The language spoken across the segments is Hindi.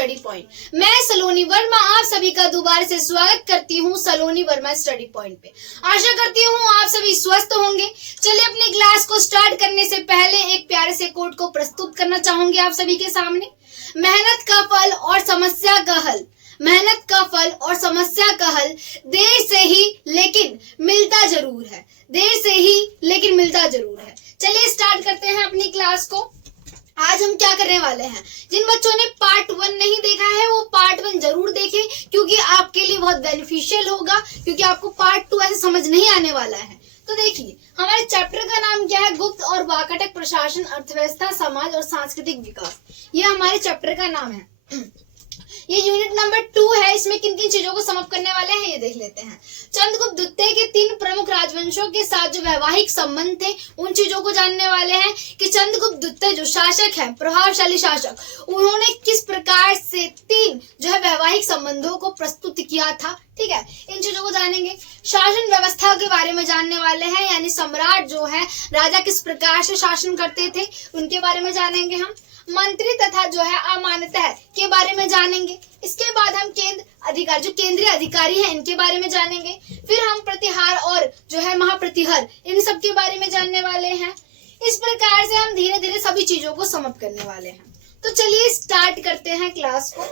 Study point. मैं सलोनी वर्मा आप सभी का दोबारा से स्वागत करती हूँ सलोनी वर्मा स्टडी पॉइंट पे। आशा करती हूँ आप सभी स्वस्थ होंगे। चलिए अपनी क्लास को स्टार्ट करने से पहले एक प्यारे से कोट को प्रस्तुत करना चाहूंगी आप सभी के सामने। मेहनत का फल और समस्या का हल, मेहनत का फल और समस्या का हल देर से ही लेकिन मिलता जरूर है, देर से ही लेकिन मिलता जरूर है। चलिए स्टार्ट करते हैं अपनी क्लास को। आज हम क्या करने वाले हैं, जिन बच्चों ने पार्ट 1 नहीं देखा है वो पार्ट 1 जरूर देखें, क्योंकि आपके लिए बहुत बेनिफिशियल होगा, क्योंकि आपको पार्ट 2 ऐसे समझ नहीं आने वाला है। तो देखिए हमारे चैप्टर का नाम क्या है, गुप्त और वाकाटक प्रशासन, अर्थव्यवस्था, समाज और सांस्कृतिक विकास। ये हमारे चैप्टर का नाम है। ये यूनिट नंबर 2 है। इसमें किन किन चीजों को समाप्त करने वाले हैं ये देख लेते हैं। चंद्रगुप्त द्वितीय के 3 प्रमुख राजवंशों के साथ जो वैवाहिक संबंध थे उन चीजों को जानने वाले हैं कि चंद्रगुप्त द्वितीय जो शासक है, प्रभावशाली शासक, उन्होंने किस प्रकार से 3 जो है वैवाहिक संबंधों को प्रस्तुत किया था। ठीक है, इन चीजों को जानेंगे। शासन व्यवस्था के बारे में जानने वाले हैं, यानी सम्राट जो है, राजा किस प्रकार से शासन करते थे उनके बारे में जानेंगे हम। मंत्री तथा जो है अमानतः के बारे में जानेंगे। इसके बाद हम केंद्र अधिकारी, जो केंद्रीय अधिकारी हैं, इनके बारे में जानेंगे। फिर हम प्रतिहार और जो है महाप्रतिहार, इन सब के बारे में जानने वाले हैं। इस प्रकार से हम धीरे धीरे सभी चीजों को समाप्त करने वाले हैं। तो चलिए स्टार्ट करते हैं क्लास को।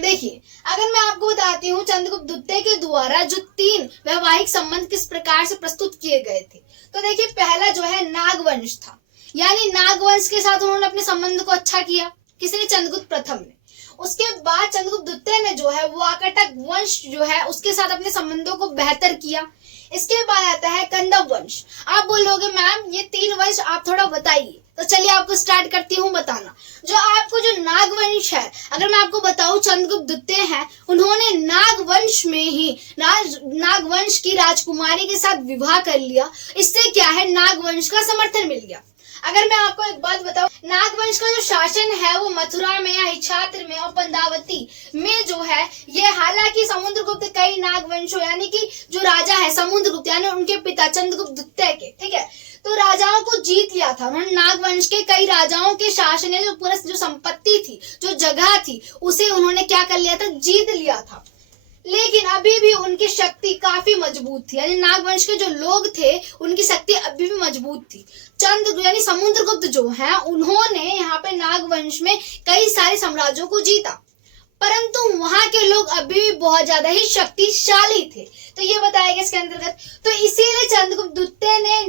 देखिए अगर मैं आपको बताती हूँ चंद्रगुप्त द्वितीय के द्वारा जो 3 वैवाहिक संबंध किस प्रकार से प्रस्तुत किए गए थे, तो देखिए पहला जो है नागवंश था, यानी नागवंश के साथ उन्होंने अपने संबंध को अच्छा किया। किसने? चंद्रगुप्त प्रथम ने। उसके बाद चंद्रगुप्त द्वितीय ने जो है वाकाटक वंश जो है उसके साथ अपने संबंधों को बेहतर किया। इसके बाद आता है कंदव वंश। आप बोलोगे मैम ये 3 वंश आप थोड़ा बताइए, तो चलिए आपको स्टार्ट करती हूँ बताना। जो आपको जो नागवंश है, अगर मैं आपको बताऊं चंद्रगुप्त द्वितीय है, उन्होंने नागवंश में ही नागवंश की राजकुमारी के साथ विवाह कर लिया। इससे क्या है, नागवंश का समर्थन मिल गया। अगर मैं आपको एक बात बताऊं, नागवंश का जो शासन है वो मथुरा में, हिच्छात्र में और पंदावती में जो है, ये हालांकि समुद्रगुप्त कई नागवंशों यानी कि जो राजा है समुद्रगुप्त यानी उनके पिता चंद्रगुप्त द्वितीय के, ठीक है, तो राजाओं को जीत लिया था उन्होंने। नागवंश के कई राजाओं के शासन जो पूरा जो संपत्ति थी, जो जगह थी, उसे उन्होंने क्या कर लिया था, जीत लिया था। लेकिन अभी भी उनकी शक्ति काफी मजबूत थी, यानी नागवंश के जो लोग थे उनकी शक्ति अभी भी मजबूत थी। चंद्र यानी समुद्रगुप्त जो है, उन्होंने यहाँ पे नागवंश में कई सारे साम्राज्यों को जीता, परंतु वहां के लोग अभी भी बहुत ज्यादा ही शक्तिशाली थे। तो ये बताया गया इसके अंतर्गत। तो इसीलिए चंद्रगुप्त द्वितीय ने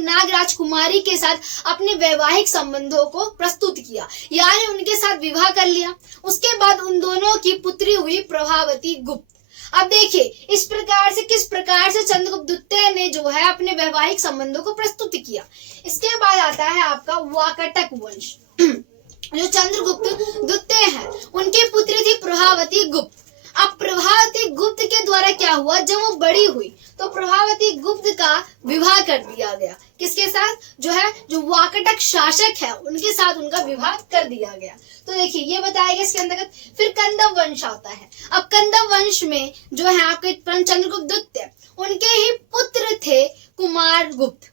नाग राजकुमारी के साथ अपने वैवाहिक संबंधों को प्रस्तुत किया, यानी उनके साथ विवाह कर लिया। उसके बाद उन दोनों की पुत्री हुई प्रभावती गुप्त। अब देखिए इस प्रकार से किस प्रकार से चंद्रगुप्त द्वितीय ने जो है अपने वैवाहिक संबंधों को प्रस्तुत किया। इसके बाद आता है आपका वाकाटक वंश। जो चंद्रगुप्त द्वितीय है उनकी पुत्री थी प्रभावती गुप्त। अब प्रभावती गुप्त के द्वारा क्या हुआ, जब वो बड़ी हुई तो प्रभावती गुप्त का विवाह कर दिया गया। किसके साथ? जो है जो वाकाटक शासक है उनके साथ उनका विवाह कर दिया गया। तो देखिए ये बताया गया इसके अंतर्गत। फिर कंदव वंश आता है। अब कंदव वंश में जो है आपके चंद्रगुप्त द्वितीय, उनके ही पुत्र थे कुमार गुप्त।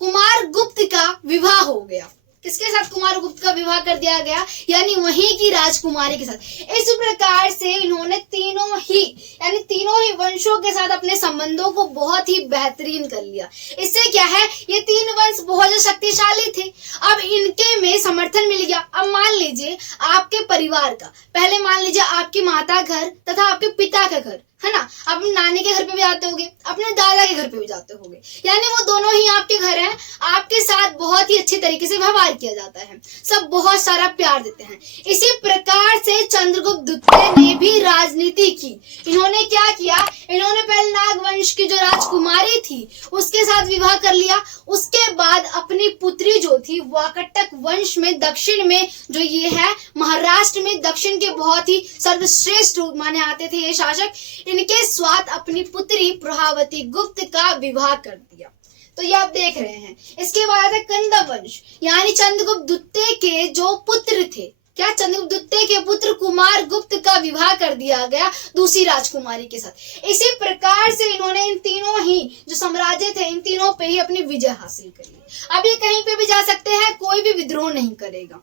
कुमार गुप्त का विवाह हो गया। किसके साथ? कुमार गुप्त का विवाह कर दिया गया, यानी वहीं की राजकुमारी के साथ। इस प्रकार से इन्होंने तीनों ही वंशों के साथ अपने संबंधों को बहुत ही बेहतरीन कर लिया। इससे क्या है, ये 3 वंश बहुत शक्तिशाली थे। अब इनके में समर्थन मिल गया। अब मान लीजिए आपके परिवार का, पहले मान लीजिए आपकी माता घर तथा आपके पिता का घर है ना, अपने नानी के घर पे भी जाते होगे, अपने दादा के घर पे भी जाते होगे, यानी वो दोनों ही आपके घर हैं। आपके साथ बहुत ही अच्छे तरीके से व्यवहार किया जाता है, सब बहुत सारा प्यार देते हैं। इसी प्रकार से चंद्रगुप्त द्वितीय ने भी राजनीति की। इन्होंने क्या किया, इन्होंने पहले नागवंश की जो राजकुमारी थी उसके साथ विवाह कर लिया। उसके बाद अपनी पुत्री जो थी वाकाटक वंश में, दक्षिण में जो ये है महाराष्ट्र में, दक्षिण के बहुत ही सर्वश्रेष्ठ माने आते थे ये शासक, इनके साथ अपनी पुत्री प्रभावती गुप्त का विवाह कर दिया। तो ये आप देख रहे हैं। इसके बाद है कंदव वंश, यानी चंद्रगुप्त द्वितीय के जो पुत्र थे, क्या चंद्रगुप्त द्वितीय के पुत्र कुमार गुप्त का विवाह कर दिया गया दूसरी राजकुमारी के साथ। इसी प्रकार से इन्होंने इन तीनों ही जो साम्राज्य थे, इन तीनों पे ही अपनी विजय हासिल करी। अब ये कहीं पे भी जा सकते हैं, कोई भी विद्रोह नहीं करेगा।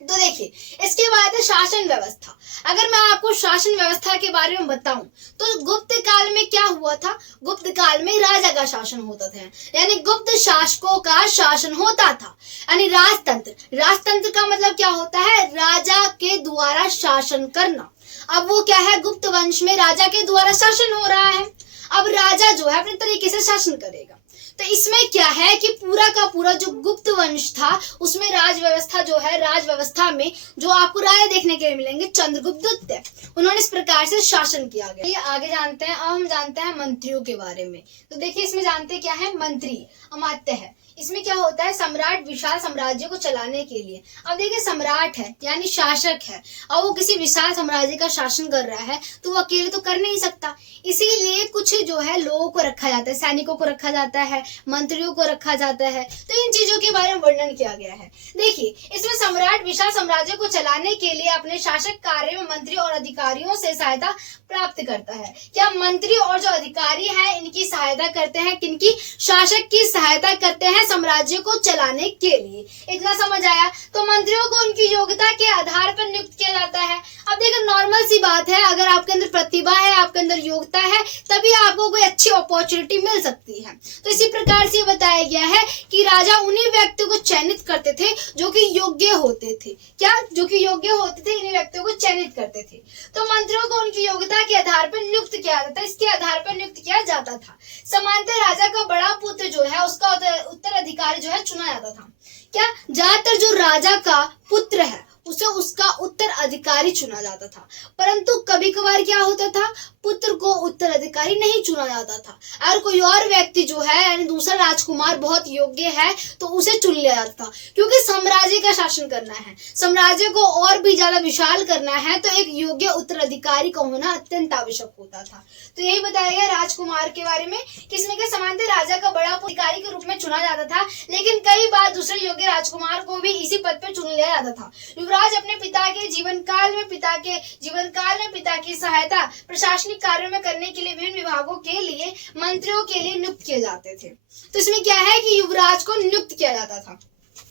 तो देखिए, इसके बाद है शासन व्यवस्था। अगर मैं आपको शासन व्यवस्था के बारे में बताऊं तो गुप्त काल में क्या हुआ था? गुप्त काल में राजा का शासन होता था, यानी गुप्त शासकों का शासन होता था, यानी राजतंत्र। राजतंत्र का मतलब क्या होता है? राजा के द्वारा शासन करना। अब वो क्या है? गुप्त वंश में राजा के द्वारा शासन हो रहा है। अब राजा जो है अपने तरीके से शासन करेगा। तो इसमें क्या है कि पूरा का पूरा जो गुप्त वंश था उसमें राज व्यवस्था जो है, राज व्यवस्था में जो आपको राय देखने के लिए मिलेंगे चंद्रगुप्त द्वितीय, उन्होंने इस प्रकार से शासन किया गया। ये आगे जानते हैं। अब हम जानते हैं मंत्रियों के बारे में। तो देखिए, इसमें जानते हैं क्या है? मंत्री अमात्य है। इसमें क्या होता है? सम्राट विशाल साम्राज्य को चलाने के लिए, अब देखिए सम्राट है यानी शासक है, और वो किसी विशाल साम्राज्य का शासन कर रहा है तो वो अकेले तो कर नहीं सकता, इसीलिए कुछ जो है लोगों को रखा जाता है, सैनिकों को रखा जाता है, मंत्रियों को रखा जाता है। तो इन चीजों के बारे में वर्णन किया गया है। देखिए, इसमें सम्राट विशाल साम्राज्य को चलाने के लिए अपने शासक कार्य में मंत्री और अधिकारियों से सहायता प्राप्त करता है। क्या मंत्री और जो अधिकारी हैं इनकी सहायता करते हैं? किनकी? शासक की सहायता करते हैं साम्राज्य को चलाने के लिए। इतना समझ आया? तो मंत्रियों को उनकी योग्यता के आधार पर नियुक्त किया जाता है। अब देखो, नॉर्मल सी बात है, अगर आपके अंदर प्रतिभा है, आपके अंदर योग्यता है, तभी आपको कोई अच्छी अपॉर्चुनिटी मिल सकती है। तो इसी प्रकार से बताया गया है कि राजा उन्हीं व्यक्तियों को चयनित करते थे जो कि योग्य होते थे। क्या? जो कि योग्य होते थे, इन्हीं व्यक्तियों को चयनित करते थे। तो मंत्रियों को उनकी योग्यता के आधार पर नियुक्त किया जाता है, इसके आधार पर नियुक्त किया जाता था। सामान्यतः राजा का बड़ा पुत्र जो है उसका उत्तराधिकारी जो है चुना जाता था। क्या? ज्यादातर जो राजा का पुत्र है उसे उसका उत्तराधिकारी चुना जाता था, परंतु कभी कभार क्या होता था? पुत्र को उत्तराधिकारी नहीं चुना जाता था। अगर कोई और व्यक्ति जो है यानी दूसरा राजकुमार बहुत योग्य है तो उसे चुन लिया जाता था, क्योंकि साम्राज्य का शासन करना है, साम्राज्य को और भी ज्यादा विशाल करना है, तो एक योग्य उत्तराधिकारी का होना अत्यंत आवश्यक होता था। तो यही बताया गया राजकुमार के बारे में, किसमें के सामान्यतः राजा का बड़ा अधिकारी के रूप में चुना जाता था, लेकिन कई बार दूसरे योग्य राजकुमार को भी इसी पद पर चुन लिया जाता था। युवराज अपने पिता के जीवन काल में पिता की सहायता प्रशासनिक कार्यों में करने के लिए विभिन्न विभागों के लिए मंत्रियों के लिए नियुक्त किए जाते थे। तो इसमें क्या है कि युवराज को नियुक्त किया जाता था।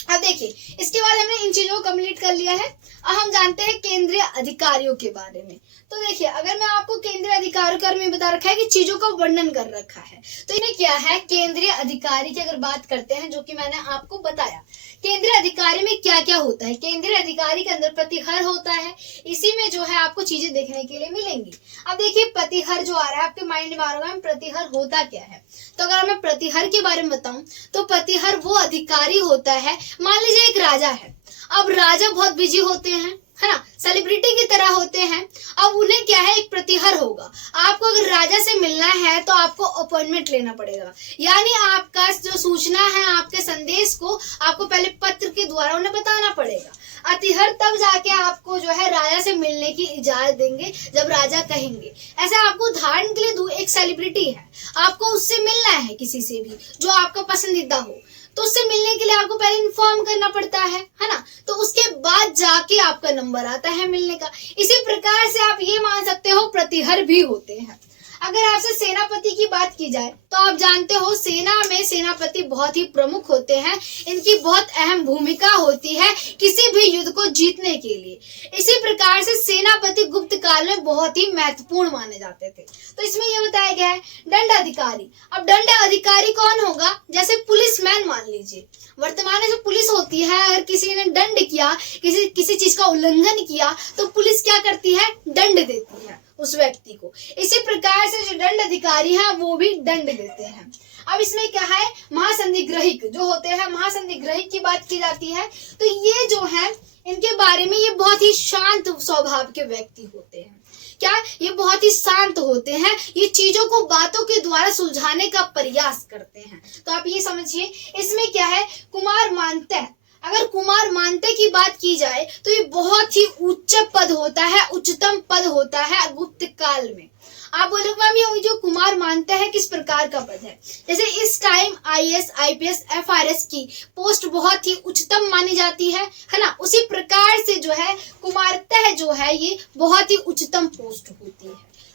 अब देखिए, इसके बाद हमने इन चीजों को कंप्लीट कर लिया है। अब हम जानते हैं केंद्रीय अधिकारियों के बारे में। तो देखिए, अगर मैं आपको केंद्रीय अधिकारियों में बता रखा है कि चीजों का वर्णन कर रखा है, तो इन्हें क्या है? केंद्रीय अधिकारी की अगर बात करते हैं, जो कि मैंने आपको बताया, केंद्रीय अधिकारी में क्या क्या होता है। केंद्रीय अधिकारी के अंदर प्रतिहर होता है, इसी में जो है आपको चीजें देखने के लिए मिलेंगी। अब देखिए, प्रतिहर जो आ रहा है आपके माइंड में आ रहा है, प्रतिहर होता क्या है? तो अगर मैं प्रतिहर के बारे में बताऊं तो प्रतिहर वो अधिकारी होता है, मान लीजिए एक राजा है, अब राजा बहुत बिजी होते हैं, है ना, सेलिब्रिटी की तरह होते हैं। अब उन्हें क्या है? एक प्रतिहर होगा। आपको अगर राजा से मिलना है तो आपको अपॉइंटमेंट लेना पड़ेगा, यानी आपका जो सूचना है, आपके संदेश को आपको पहले पत्र के द्वारा उन्हें बताना पड़ेगा। अतिहर तब जाके आपको जो है राजा से मिलने की इजाजत देंगे जब राजा कहेंगे। ऐसे आपको उदाहरण के लिए एक सेलिब्रिटी है, आपको उससे मिलना है, किसी से भी जो आपका पसंदीदा हो, तो उससे मिलने के लिए आपको पहले इन्फॉर्म करना पड़ता है ना, तो उसके बाद जाके आपका नंबर आता है मिलने का। इसी प्रकार से आप ये मान सकते हो प्रतिहर भी होते हैं। अगर आपसे सेनापति की बात की जाए तो आप जानते हो सेना में सेनापति बहुत ही प्रमुख होते हैं, इनकी बहुत अहम भूमिका होती है किसी भी युद्ध को जीतने के लिए। इसी प्रकार से सेनापति गुप्त काल में बहुत ही महत्वपूर्ण माने जाते थे। तो इसमें यह बताया गया है दंड अधिकारी। अब दंड अधिकारी कौन होगा? जैसे पुलिसमैन मान लीजिए, वर्तमान में जो पुलिस होती है, अगर किसी ने दंड किया, किसी चीज का उल्लंघन किया, तो पुलिस क्या करती है? दंड देती है उस व्यक्ति को। इसी प्रकार से जो दंड अधिकारी हैं वो भी दंड देते हैं। अब इसमें क्या है? महासंधिग्रहिक जो होते हैं, महासंधिग्रहिक की बात की जाती है, तो ये जो है इनके बारे में, ये बहुत ही शांत स्वभाव के व्यक्ति होते हैं। क्या? ये बहुत ही शांत होते हैं, ये चीजों को बातों के द्वारा सुलझाने का प्रयास करते हैं। तो आप ये समझिए, इसमें क्या है? कुमार मानते, अगर कुमार मानते की बात की जाए तो ये बहुत ही उच्च पद होता है, उच्चतम पद होता है गुप्त काल में। आप बोलोगे मैम ये जो कुमार मानता है किस प्रकार का पद है? जैसे इस टाइम आईएएस, आईपीएस, एफआरएस की पोस्ट बहुत ही उच्चतम मानी जाती है ना, उसी प्रकार से जो है कुमारतः जो है ये बहुत ही उच्चतम पोस्ट होती है।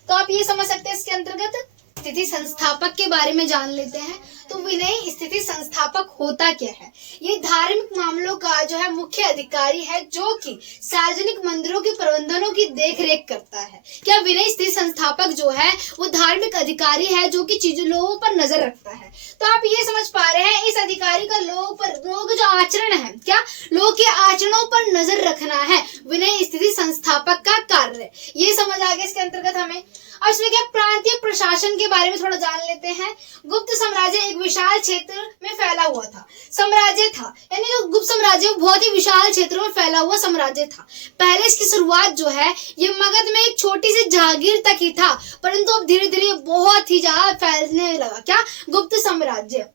तो आप ये समझ सकते हैं इसके अंतर्गत। स्थिति संस्थापक के बारे में जान लेते हैं। तो विनयी स्थिति संस्थापक होता क्या है? ये धार्मिक मामलों का जो है मुख्य अधिकारी है, जो कि सार्वजनिक मंदिरों के प्रबंधनों की देखरेख करता है। क्या विनयी स्थिति संस्थापक जो है वो धार्मिक अधिकारी है, जो कि चीजों लोगों पर नजर रखता है। तो आप ये समझ पा रहे हैं, इस अधिकारी का लोगों का जो आचरण है, क्या लोगों के आचरणों पर नजर रखना है विनयी स्थिति संस्थापक का कार्य। ये समझ आ गया इसके अंतर्गत हमें। अब इसमें क्या प्रांतीय प्रशासन के बारे में थोड़ा जान लेते हैं। गुप्त साम्राज्य एक विशाल क्षेत्र में फैला हुआ था साम्राज्य था, यानी जो गुप्त साम्राज्य बहुत ही विशाल क्षेत्रों में फैला हुआ साम्राज्य था। पहले इसकी शुरुआत जो है ये मगध में एक छोटी सी जागीर तक ही था, परंतु अब धीरे धीरे बहुत ही ज्यादा फैलने लगा क्या गुप्त साम्राज्य।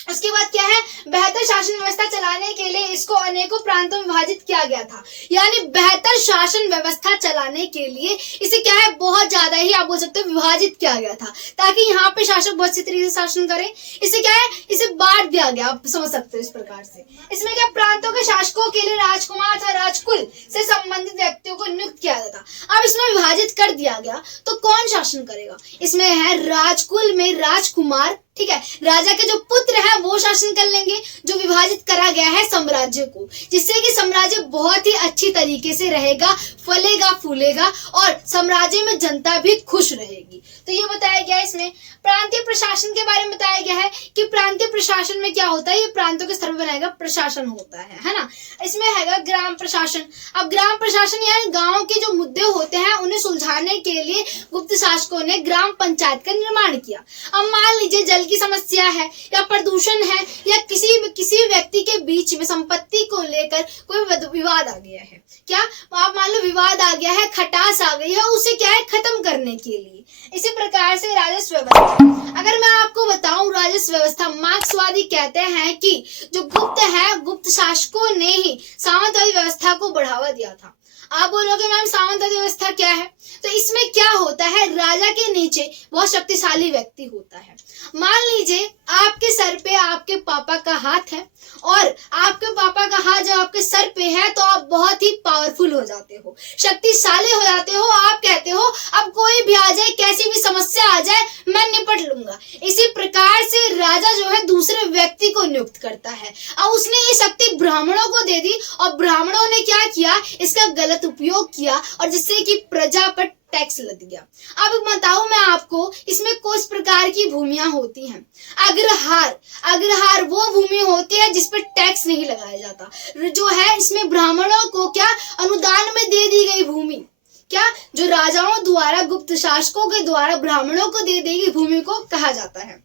उसके बाद क्या है, बेहतर शासन व्यवस्था चलाने के लिए इसको अनेकों प्रांतों में विभाजित किया गया था। यानी बेहतर शासन व्यवस्था चलाने के लिए इसे क्या है बहुत ज्यादा ही आप बोल सकते हो विभाजित किया गया था, ताकि यहाँ पे शासक बहुत अच्छी तरीके से शासन करे। इसे क्या है, इसे बांट दिया गया, आप समझ सकते हो इस प्रकार से। इसमें क्या प्रांतों के शासकों के लिए राजकुमार था राजकुल से संबंधित व्यक्तियों को नियुक्त किया गया था। अब इसमें विभाजित कर दिया गया, तो कौन शासन करेगा? इसमें है राजकुल में राजकुमार, ठीक है, राजा के जो पुत्र हैं वो शासन कर लेंगे, जो विभाजित करा गया है साम्राज्य को, जिससे कि साम्राज्य बहुत ही अच्छी तरीके से रहेगा, फलेगा फूलेगा और साम्राज्य में जनता भी खुश रहेगी। तो ये बताया गया है इसमें। प्रांतीय प्रशासन के बारे में बताया गया है कि प्रांतीय प्रशासन में क्या होता है, ये प्रांतों के स्तर पर बनाएगा प्रशासन होता है ना। इसमें हैगा ग्राम प्रशासन। अब ग्राम प्रशासन यानी गाँव के जो मुद्दे होते हैं उन्हें सुलझाने के लिए गुप्त शासकों ने ग्राम पंचायत का निर्माण किया। अब मान लीजिए जल की समस्या है या प्रदूषण है या किसी व्यक्ति के बीच में संपत्ति को लेकर कोई विवाद आ गया है, क्या आप मान लो विवाद आ गया है, खटास आ गई है, उसे क्या है खत्म करने के लिए इसी प्रकार से राजस्व व्यवस्था। अगर मैं आपको बताऊं राजस्व व्यवस्था, मार्क्सवादी कहते हैं कि जो गुप्त है, गुप्त शासकों ने ही सामंतवादी व्यवस्था को बढ़ावा दिया था। आप बोलोगे मैम सामंतवादी व्यवस्था क्या है? तो इसमें क्या होता है, राजा के नीचे बहुत शक्तिशाली व्यक्ति होता है। मान लीजिए आपके सर पे आपके पापा का हाथ है और आपके पापा का हाथ जब आपके सर पे है तो आप बहुत ही पावरफुल हो जाते हो, शक्तिशाली हो जाते हो। आप कहते हो अब कोई भी आ जाए, कैसी भी समस्या आ जाए, मैं निपट लूंगा। इसी प्रकार से राजा जो है दूसरे व्यक्ति को नियुक्त करता है। अब उसने ये शक्ति ब्राह्मणों को दे दी और ब्राह्मणों ने क्या किया, इसका गलत उपयोग किया और जिससे कि प्रजा पर टैक्स लग गया। अब बताऊं मैं आपको, इसमें किस प्रकार की भूमियां होती हैं। अग्रहार वो भूमि होती है जिस पर टैक्स नहीं लगाया जाता, जो है इसमें ब्राह्मणों को क्या अनुदान में दे दी गई भूमि, क्या जो राजाओं द्वारा गुप्त शासकों के द्वारा ब्राह्मणों को दे दी गई भूमि को कहा जाता है।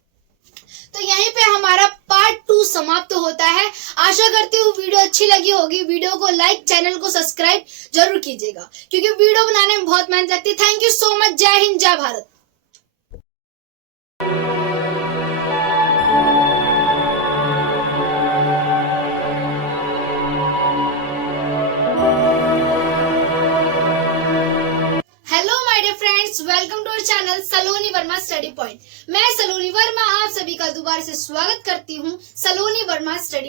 तो यहीं पे हमारा पार्ट 2 समाप्त होता है। आशा करती हूँ वीडियो अच्छी लगी होगी। वीडियो को लाइक, चैनल को सब्सक्राइब जरूर कीजिएगा, क्योंकि वीडियो बनाने में बहुत मेहनत लगती है। Thank you so much. जय हिंद, जय Bharat. Welcome to our channel Saloni Verma study point. मैं सलोनी वर्मा आप सभी का दोबारा से स्वागत करती हूँ सलोनी वर्मा स्टडी